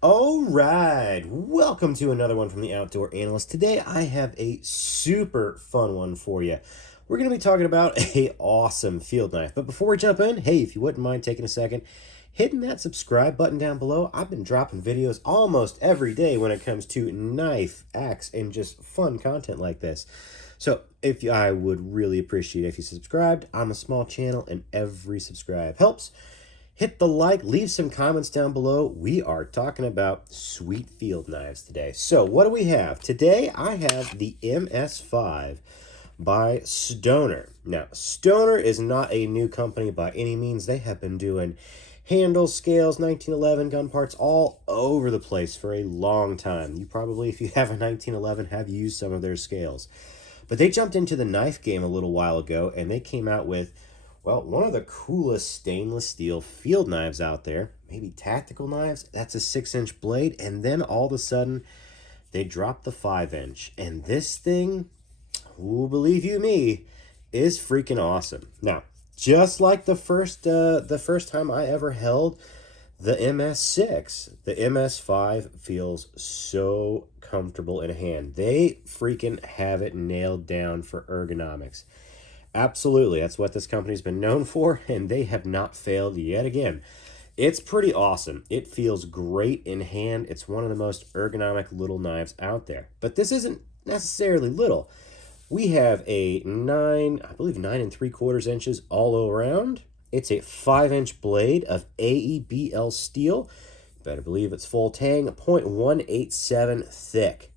All right, welcome to another one from the Outdoor Analyst. Today I have a super fun one for you. We're going to be talking about a awesome field knife. But before we jump in, hey, if you wouldn't mind taking a second, hitting that subscribe button down below. I've been dropping videos almost every day when it comes to knife, axe, and just fun content like this. So if I would really appreciate it if you subscribed. I'm a small channel and every subscribe helps. Hit the like, leave some comments down below. We are talking about sweet field knives today. So what do we have? Today I have the MS5 by Stoner. Now, Stoner is not a new company by any means. They have been doing handles, scales, 1911 gun parts all over the place for a long time. You probably, if you have a 1911, have used some of their scales. But they jumped into the knife game a little while ago and they came out with, well, one of the coolest stainless steel field knives out there, maybe tactical knives. That's a 6-inch blade, and then all of a sudden they dropped the 5-inch. And this thing, ooh, believe you me, is freaking awesome. Now, just like the first time I ever held the MS6, the MS5 feels so comfortable in hand. They freaking have it nailed down for ergonomics. Absolutely, that's what this company's been known for, and they have not failed yet again. It's pretty awesome. It feels great in hand. It's one of the most ergonomic little knives out there. But this isn't necessarily little. We have a 9 and 3/4 inches all around. It's a 5-inch blade of AEBL steel. Better believe it's full tang, 0.187 thick.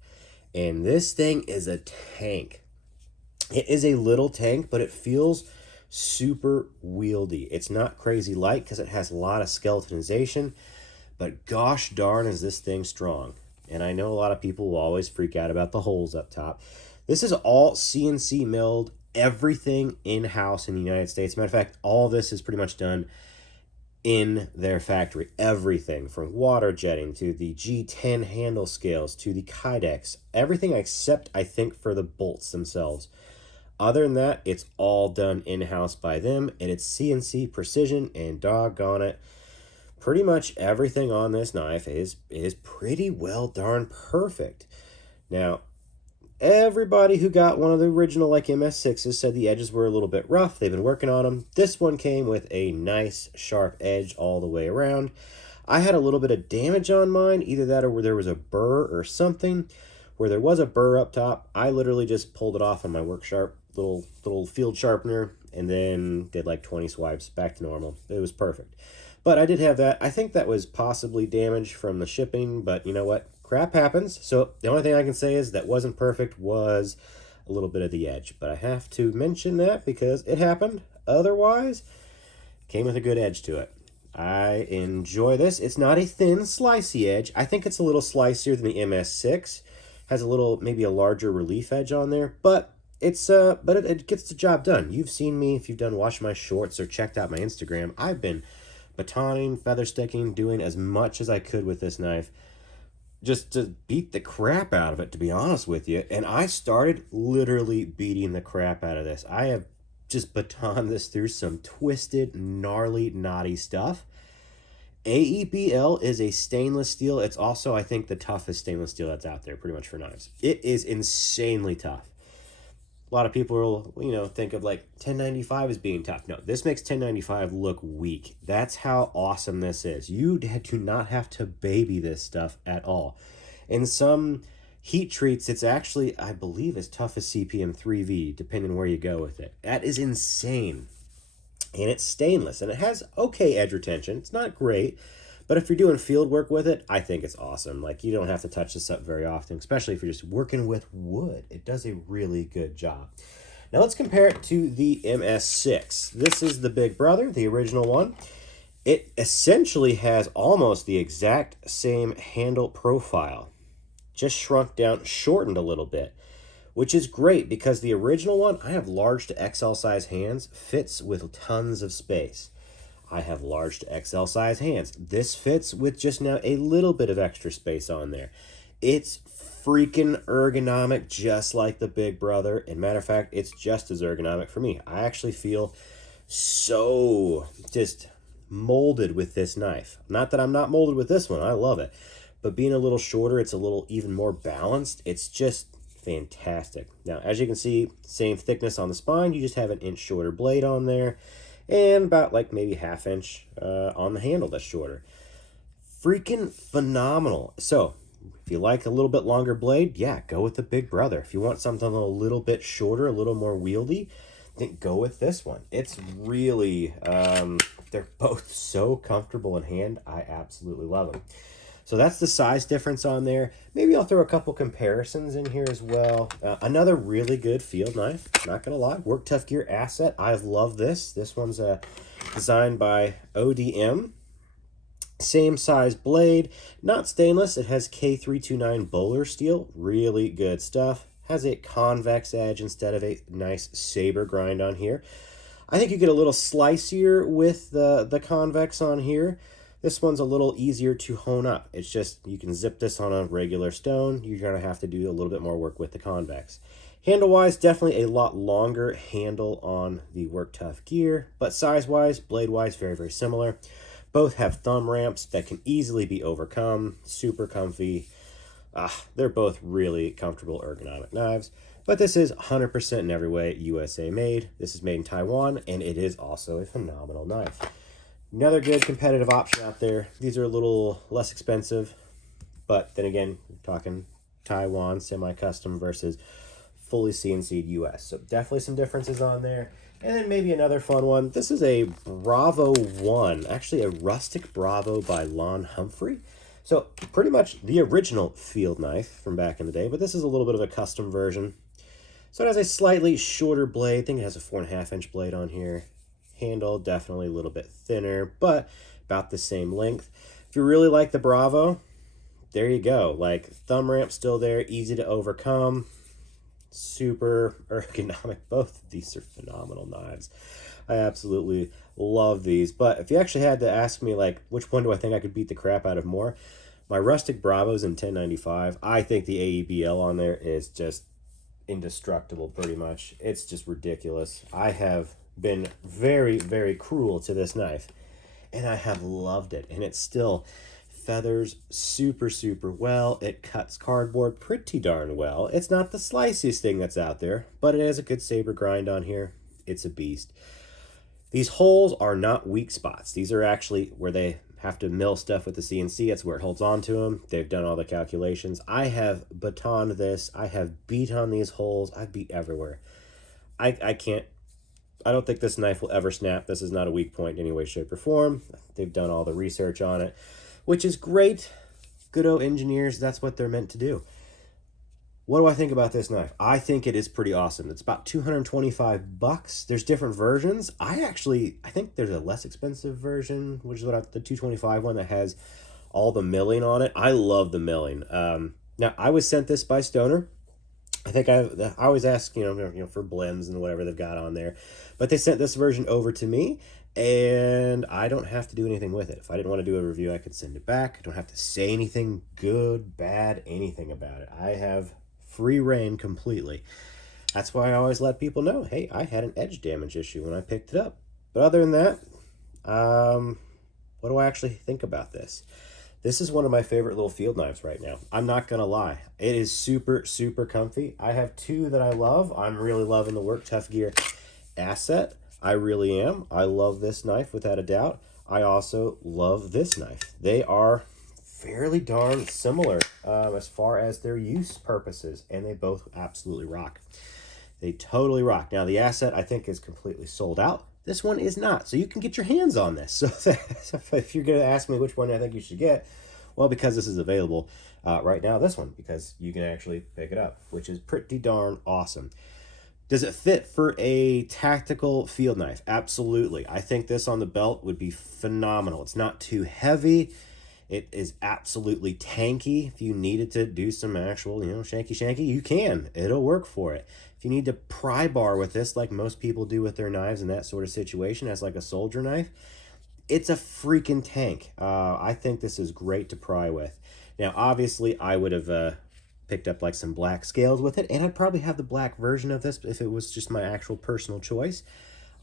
And this thing is a tank. It is a little tank, but it feels super wieldy. It's not crazy light because it has a lot of skeletonization, but gosh darn is this thing strong. And I know a lot of people will always freak out about the holes up top. This is all CNC milled, everything in-house in the United States. Matter of fact, all this is pretty much done in their factory. Everything from water jetting to the G10 handle scales to the Kydex. Everything except, I think, for the bolts themselves. Other than that, it's all done in-house by them, and it's CNC precision, and doggone it, pretty much everything on this knife is pretty well darn perfect. Now, everybody who got one of the original like MS6s said the edges were a little bit rough. They've been working on them. This one came with a nice sharp edge all the way around. I had a little bit of damage on mine, either that or where there was a burr or something. Where there was a burr up top, I literally just pulled it off on my work sharp little field sharpener and then did like 20 swipes back to normal. It was perfect. But I did have that. I think that was possibly damage from the shipping, but you know what? Crap happens. So the only thing I can say is that wasn't perfect was a little bit of the edge. But I have to mention that because it happened. Otherwise, came with a good edge to it. I enjoy this. It's not a thin, slicey edge. I think it's a little slicier than the MS6. Has a little, maybe a larger relief edge on there, but it gets the job done. You've seen me if you've done watch my shorts or checked out my Instagram. I've been batoning, feather sticking, doing as much as I could with this knife just to beat the crap out of it, to be honest with you. And I started literally beating the crap out of this. I have just batoned this through some twisted, gnarly, knotty stuff. AEBL is a stainless steel. It's also, I think, the toughest stainless steel that's out there, pretty much for knives. It is insanely tough. A lot of people will, think of like 1095 as being tough. No, this makes 1095 look weak. That's how awesome this is. You do not have to baby this stuff at all. In some heat treats, it's actually, I believe, as tough as CPM 3V, depending where you go with it. That is insane. And it's stainless, and it has okay edge retention. It's not great, but if you're doing field work with it, I think it's awesome. Like, you don't have to touch this up very often, especially if you're just working with wood. It does a really good job. Now let's compare it to the MS6. This is the big brother, the original one. It essentially has almost the exact same handle profile, just shrunk down, shortened a little bit, which is great because the original one, I have large to XL size hands, fits with tons of space. I have large to XL size hands. This fits with just now a little bit of extra space on there. It's freaking ergonomic, just like the big brother. And matter of fact, it's just as ergonomic for me. I actually feel so just molded with this knife. Not that I'm not molded with this one. I love it. but being a little shorter, it's a little even more balanced. It's just fantastic. Now, as you can see, same thickness on the spine, you just have an inch shorter blade on there, and about like maybe ½ inch on the handle that's shorter. Freaking phenomenal. So, if you like a little bit longer blade, yeah, go with the Big Brother. If you want something a little bit shorter, a little more wieldy, then go with this one. It's really, they're both so comfortable in hand. I absolutely love them. So that's the size difference on there. Maybe I'll throw a couple comparisons in here as well. Another really good field knife, not gonna lie. Work Tough Gear Asset, I've loved this. This one's designed by ODM. Same size blade, not stainless. It has K329 bowler steel, really good stuff. Has a convex edge instead of a nice saber grind on here. I think you get a little slicier with the convex on here. This one's a little easier to hone up. It's just, you can zip this on a regular stone. You're gonna have to do a little bit more work with the convex. Handle-wise, definitely a lot longer handle on the Work Tough Gear, but size-wise, blade-wise, very, very similar. Both have thumb ramps that can easily be overcome, super comfy. They're both really comfortable ergonomic knives, but this is 100% in every way USA made. This is made in Taiwan, and it is also a phenomenal knife. Another good competitive option out there. These are a little less expensive, but then again, we're talking Taiwan semi-custom versus fully CNC'd US. So definitely some differences on there. And then maybe another fun one. This is a Bravo 1, actually a Rustic Bravo by Lon Humphrey. So pretty much the original field knife from back in the day, but this is a little bit of a custom version. So it has a slightly shorter blade. I think it has a 4.5 inch blade on here. Handle, definitely a little bit thinner, but about the same length. If you really like the Bravo, there you go. Like, thumb ramp still there, easy to overcome. Super ergonomic. Both of these are phenomenal knives. I absolutely love these. But if you actually had to ask me, like, which one do I think I could beat the crap out of more, my Rustic Bravos in 1095, I think the AEBL on there is just indestructible pretty much. It's just ridiculous. I have been very, very cruel to this knife, and I have loved it. And it's still feathers super, super well. It cuts cardboard pretty darn well. It's not the sliciest thing that's out there, but it has a good saber grind on here. It's a beast. These holes are not weak spots. These are actually where they have to mill stuff with the CNC. That's where it holds on to them. They've done all the calculations. I have batoned this. I have beat on these holes. I've beat everywhere. I don't think this knife will ever snap. This is not a weak point in any way, shape, or form. They've done all the research on it, which is great. Good old engineers, that's what they're meant to do. What do I think about this knife? I think it is pretty awesome. It's about 225 bucks. There's different versions. I think there's a less expensive version, which is the 225 one that has all the milling on it. I love the milling. Now, I was sent this by Stoner. I think I always ask, for blends and whatever they've got on there. But they sent this version over to me, and I don't have to do anything with it. If I didn't want to do a review, I could send it back. I don't have to say anything good, bad, anything about it. I have free reign completely. That's why I always let people know, hey, I had an edge damage issue when I picked it up. But other than that, what do I actually think about this? This is one of my favorite little field knives right now. I'm not going to lie. It is super, super comfy. I have two that I love. I'm really loving the Work Tough Gear Asset. I really am. I love this knife without a doubt. I also love this knife. They are fairly darn similar as far as their use purposes, and they both absolutely rock. They totally rock. Now, the Asset, I think, is completely sold out. This one is not, so you can get your hands on this. So if you're going to ask me which one I think you should get, well, because this is available right now, this one, because you can actually pick it up, which is pretty darn awesome. Does it fit for a tactical field knife? Absolutely. I think this on the belt would be phenomenal. It's not too heavy. It is absolutely tanky. If you needed to do some actual, shanky, you can. It'll work for it. If you need to pry bar with this, like most people do with their knives in that sort of situation, as like a soldier knife, it's a freaking tank. I think this is great to pry with. Now, obviously, I would have picked up like some black scales with it, and I'd probably have the black version of this if it was just my actual personal choice.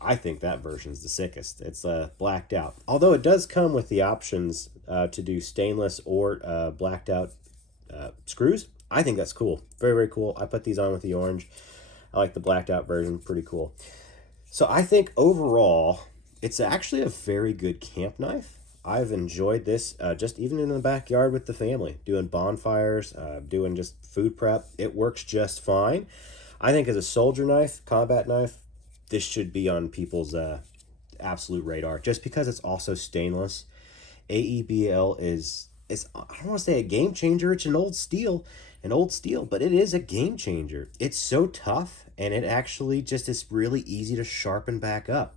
I think that version's the sickest. It's blacked out. Although it does come with the options to do stainless or blacked out screws. I think that's cool. Very, very cool. I put these on with the orange. I like the blacked out version. Pretty cool. So I think overall, it's actually a very good camp knife. I've enjoyed this just even in the backyard with the family, doing bonfires, doing just food prep. It works just fine. I think as a soldier knife, combat knife, this should be on people's absolute radar just because it's also stainless. AEBL is I don't want to say a game changer. It's an old steel, but it is a game changer. It's so tough, and it actually just is really easy to sharpen back up.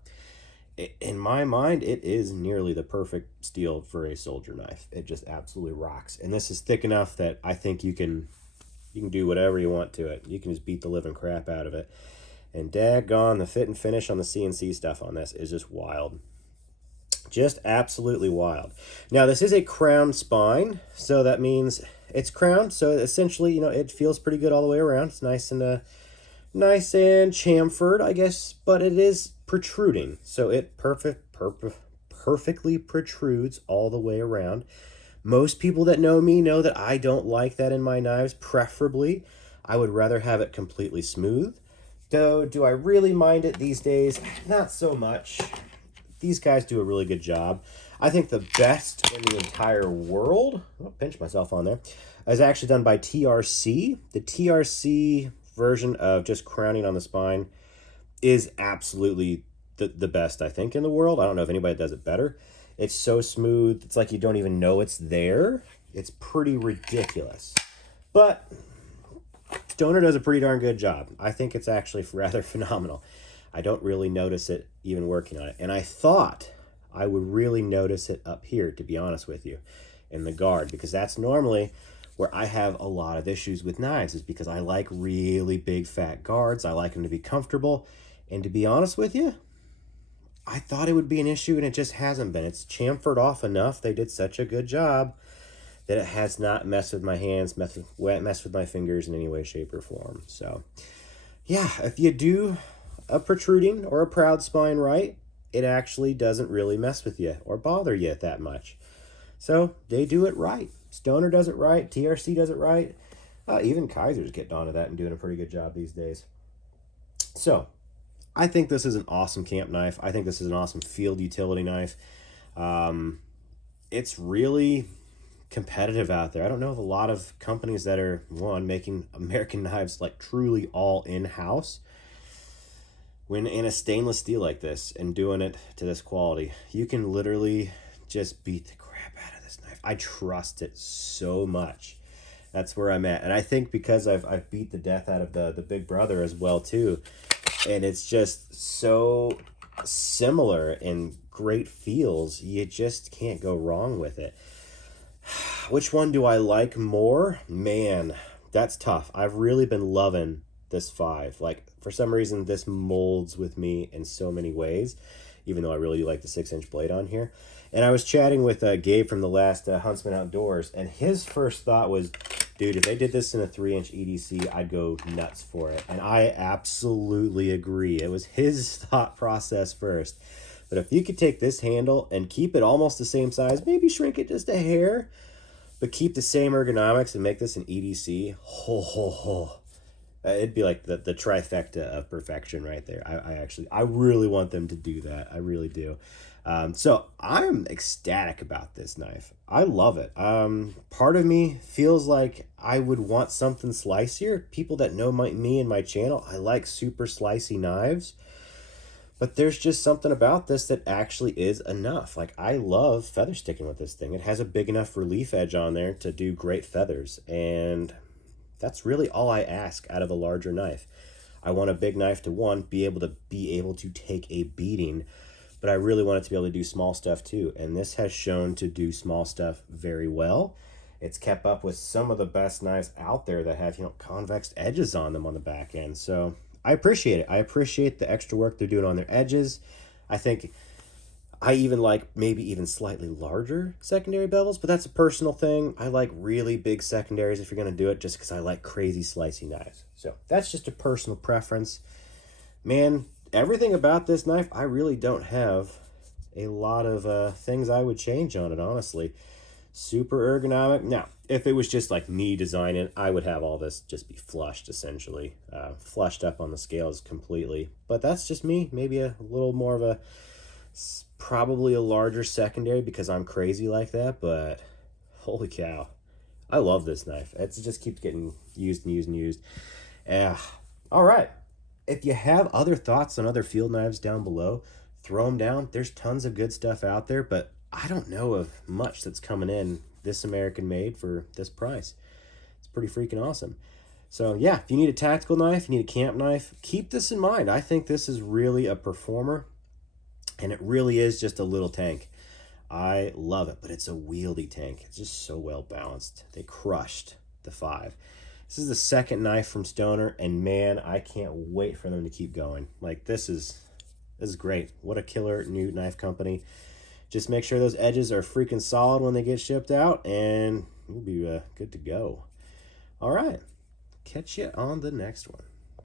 In my mind, it is nearly the perfect steel for a soldier knife. It just absolutely rocks. And this is thick enough that I think you can do whatever you want to it. You can just beat the living crap out of it. And daggone, the fit and finish on the CNC stuff on this is just wild. Just absolutely wild. Now, this is a crown spine, so that means it's crowned. So essentially, it feels pretty good all the way around. It's nice and chamfered, I guess, but it is protruding. So it perfectly protrudes all the way around. Most people that know me know that I don't like that in my knives. Preferably, I would rather have it completely smooth. Though, do I really mind it these days? Not so much. These guys do a really good job. I think the best in the entire world, I'll pinch myself on there, is actually done by TRC. The TRC version of just crowning on the spine is absolutely the best, I think, in the world. I don't know if anybody does it better. It's so smooth. It's like you don't even know it's there. It's pretty ridiculous. But Stoner does a pretty darn good job. I think it's actually rather phenomenal. I don't really notice it even working on it. And I thought I would really notice it up here, to be honest with you, in the guard, because that's normally where I have a lot of issues with knives, is because I like really big fat guards. I like them to be comfortable. And to be honest with you, I thought it would be an issue, and it just hasn't been. It's chamfered off enough. They did such a good job that it has not messed with my hands, messed with my fingers in any way, shape, or form. So, yeah, if you do a protruding or a proud spine right, it actually doesn't really mess with you or bother you that much. So they do it right. Stoner does it right. TRC does it right. Even Kaiser's getting onto that and doing a pretty good job these days. So I think this is an awesome camp knife. I think this is an awesome field utility knife. It's really competitive out there. I don't know of a lot of companies that are, making American knives like truly all in-house. When in a stainless steel like this and doing it to this quality, you can literally just beat the crap out of this knife. I trust it so much. That's where I'm at. And I think because I've beat the death out of the Big Brother as well too. And it's just so similar in great feels. You just can't go wrong with it. Which one do I like more? Man, that's tough. I've really been loving this 5. Like, for some reason, this molds with me in so many ways, even though I really like the 6-inch blade on here. And I was chatting with Gabe from the last Huntsman Outdoors, and his first thought was, dude, if they did this in a 3-inch EDC, I'd go nuts for it. And I absolutely agree. It was his thought process first. But if you could take this handle and keep it almost the same size, maybe shrink it just a hair, but keep the same ergonomics and make this an EDC, it'd be like the trifecta of perfection right there. I really want them to do that. I really do. So I'm ecstatic about this knife. I love it. Part of me feels like I would want something slicier. People that know me and my channel, I like super slicey knives. But there's just something about this that actually is enough. Like, I love feather sticking with this thing. It has a big enough relief edge on there to do great feathers. And that's really all I ask out of a larger knife. I want a big knife to, be able to take a beating, but I really want it to be able to do small stuff too. And this has shown to do small stuff very well. It's kept up with some of the best knives out there that have, convex edges on them on the back end. So I appreciate it. I appreciate the extra work they're doing on their edges. I think I even like maybe even slightly larger secondary bevels, but that's a personal thing. I like really big secondaries if you're going to do it, just because I like crazy slicey knives. So that's just a personal preference. Man, everything about this knife, I really don't have a lot of things I would change on it, honestly. Super ergonomic. Now, if it was just like me designing, I would have all this just be flushed, essentially. Flushed up on the scales completely. But that's just me. Maybe a little more of a, probably a larger secondary because I'm crazy like that. But holy cow. I love this knife. It just keeps getting used and used and used. Yeah. All right. If you have other thoughts on other field knives down below, throw them down. There's tons of good stuff out there, but I don't know of much that's coming in this American made for this price. It's pretty freaking awesome. So yeah, if you need a tactical knife, you need a camp knife, keep this in mind. I think this is really a performer, and it really is just a little tank. I love it, but it's a wieldy tank. It's just so well balanced. They crushed the 5. This is the second knife from Stoner, and man, I can't wait for them to keep going. Like, this is great. What a killer new knife company. Just make sure those edges are freaking solid when they get shipped out, and we'll be good to go. All right, catch you on the next one.